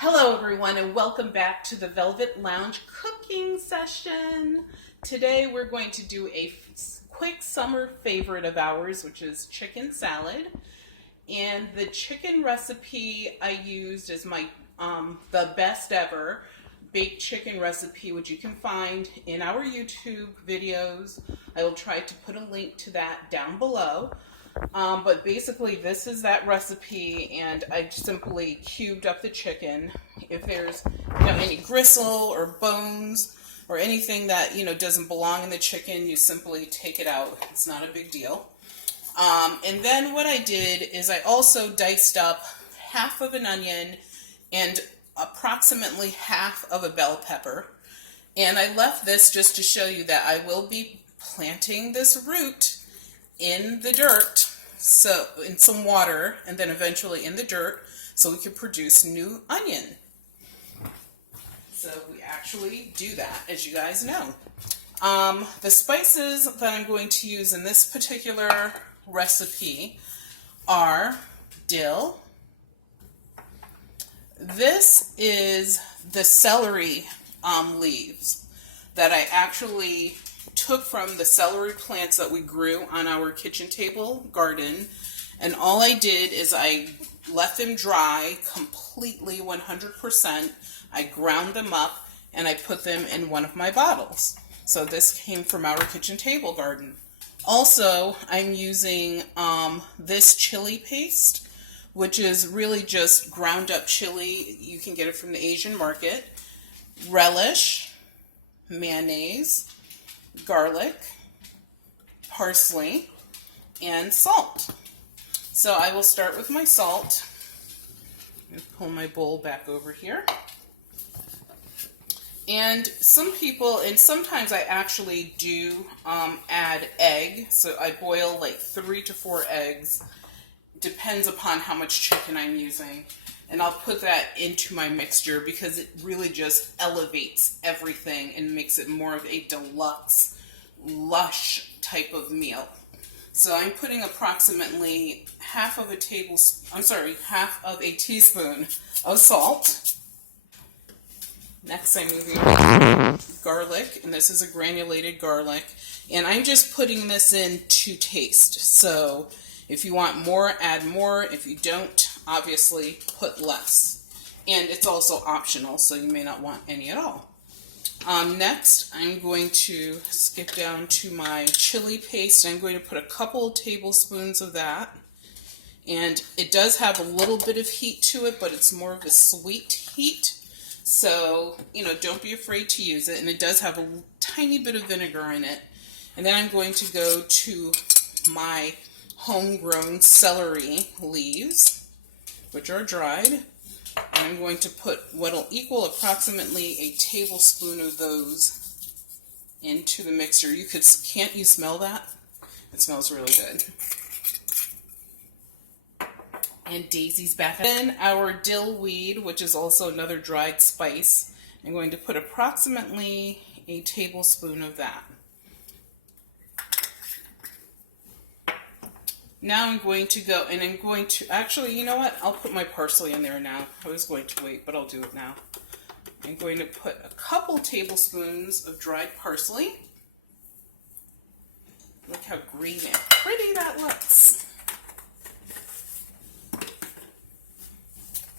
Hello everyone and welcome back to the Velvet Lounge cooking session. Today we're going to do a quick summer favorite of ours, which is chicken salad. And the chicken recipe I used is my the best ever baked chicken recipe, which you can find in our YouTube videos. I will try to put a link to that down below. But basically this is that recipe, and I simply cubed up the chicken. If there's any gristle or bones or anything that doesn't belong in the chicken, you simply take it out. It's not a big deal. And then what I did is I also diced up half of an onion and approximately half of a bell pepper. And I left this just to show you that I will be planting this root in the dirt, so in some water, and then eventually in the dirt, so we can produce new onion. So we actually do that, as you guys know. The spices that I'm going to use in this particular recipe are dill. This is the celery leaves that I actually took from the celery plants that we grew on our kitchen table garden, and all I did is I left them dry completely 100%. I ground them up and I put them in one of my bottles. So this came from our kitchen table garden. Also, I'm using this chili paste, which is really just ground up chili. You can get it from the Asian market. Relish, mayonnaise, garlic, parsley, and salt. So I will start with my salt. I'm going to pull my bowl back over here. And some people, and sometimes I actually do add egg. So I boil like 3 to 4 eggs. Depends upon how much chicken I'm using. And I'll put that into my mixture because it really just elevates everything and makes it more of a deluxe, lush type of meal. So I'm putting approximately half of a teaspoon of salt. Next I'm moving on to garlic, and this is a granulated garlic. And I'm just putting this in to taste. So if you want more, add more. If you don't, obviously put less. And it's also optional, so you may not want any at all. Next, I'm going to skip down to my chili paste. I'm going to put a couple tablespoons of that. And it does have a little bit of heat to it, but it's more of a sweet heat. So, don't be afraid to use it. And it does have a tiny bit of vinegar in it. And then I'm going to go to my homegrown celery leaves, which are dried. And I'm going to put what will equal approximately a tablespoon of those into the mixer. Can't you smell that? It smells really good. And Daisy's back. Then our dill weed, which is also another dried spice. I'm going to put approximately a tablespoon of that. Now I'm going to go, and I'm going to, actually, you know what? I'll put my parsley in there now. I was going to wait, but I'll do it now. I'm going to put a couple tablespoons of dried parsley. Look how green and pretty that looks.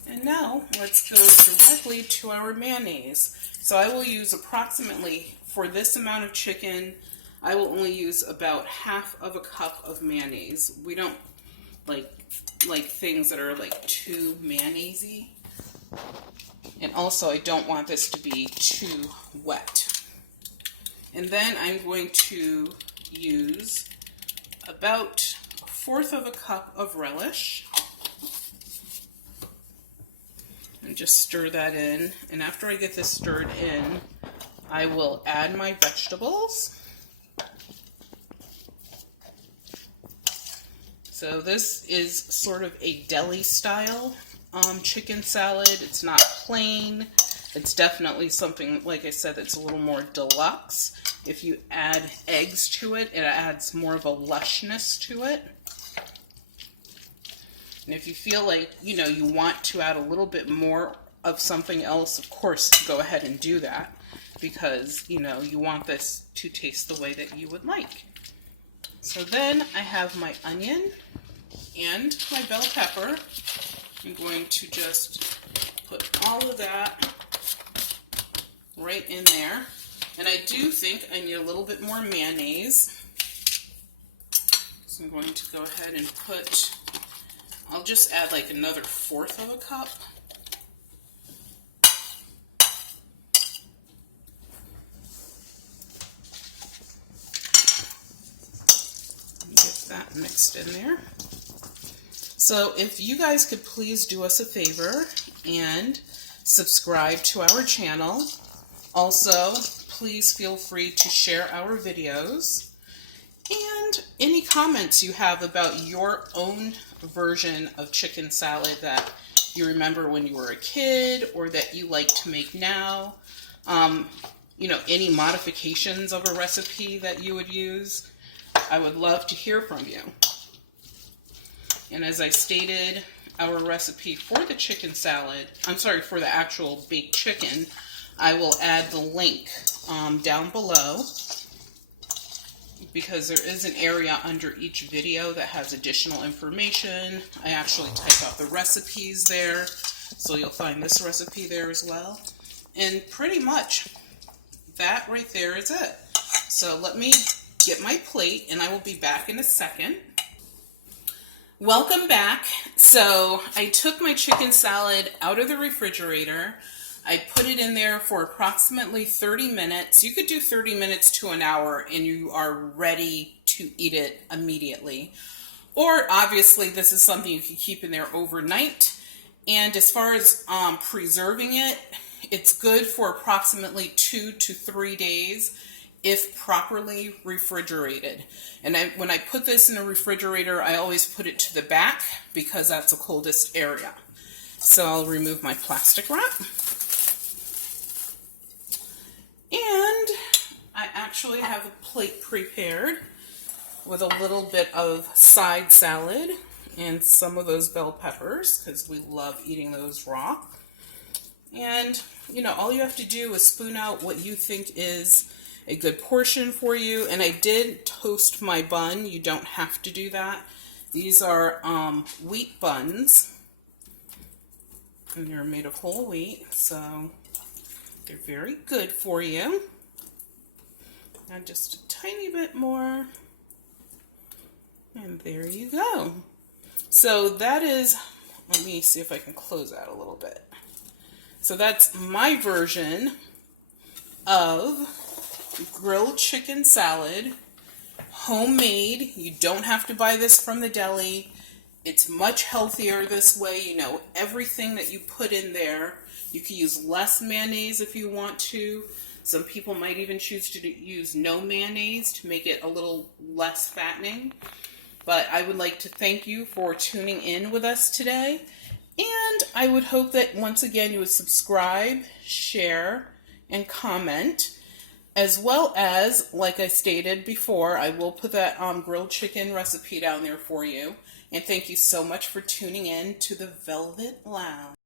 And now let's go directly to our mayonnaise. So I will use approximately, for this amount of chicken, I will only use about half of a cup of mayonnaise. We don't like things that are like too mayonnaise-y. And also I don't want this to be too wet. And then I'm going to use about 1/4 of a cup of relish. And just stir that in. And after I get this stirred in, I will add my vegetables. So this is sort of a deli style chicken salad. It's not plain. It's definitely something, like I said, that's a little more deluxe. If you add eggs to it, it adds more of a lushness to it. And if you feel like, you want to add a little bit more of something else, of course, go ahead and do that, because, you know, you want this to taste the way that you would like. So then I have my onion and my bell pepper. I'm going to just put all of that right in there. And I do think I need a little bit more mayonnaise. So I'm going to go ahead and put, I'll just add like another 1/4 of a cup. Get that mixed in there. So if you guys could please do us a favor and subscribe to our channel. Also, please feel free to share our videos. And any comments you have about your own version of chicken salad that you remember when you were a kid or that you like to make now. You know, any modifications of a recipe that you would use. I would love to hear from you. And as I stated, our recipe for the chicken salad, for the actual baked chicken, I will add the link down below, because there is an area under each video that has additional information. I actually type out the recipes there, so you'll find this recipe there as well. And pretty much that right there is it. So let me get my plate and I will be back in a second. Welcome back. So I took my chicken salad out of the refrigerator. I put it in there for approximately 30 minutes. You could do 30 minutes to an hour and you are ready to eat it immediately. Or obviously this is something you can keep in there overnight. And as far as preserving it, it's good for approximately 2 to 3 days if properly refrigerated. And when I put this in the refrigerator, I always put it to the back because that's the coldest area. So I'll remove my plastic wrap. And I actually have a plate prepared with a little bit of side salad and some of those bell peppers because we love eating those raw. And, you know, all you have to do is spoon out what you think is a good portion for you. And I did toast my bun. You don't have to do that. These are wheat buns. And they're made of whole wheat, so they're very good for you. And just a tiny bit more. And there you go. So that is, let me see if I can close that a little bit. So that's my version of grilled chicken salad, homemade. You don't have to buy this from the deli. It's much healthier this way. You know everything that you put in there. You can use less mayonnaise if you want to. Some people might even choose to use no mayonnaise to make it a little less fattening. But I would like to thank you for tuning in with us today. And I would hope that once again you would subscribe, share, and comment. As well as, like I stated before, I will put that grilled chicken recipe down there for you. And thank you so much for tuning in to the Velvet Lounge.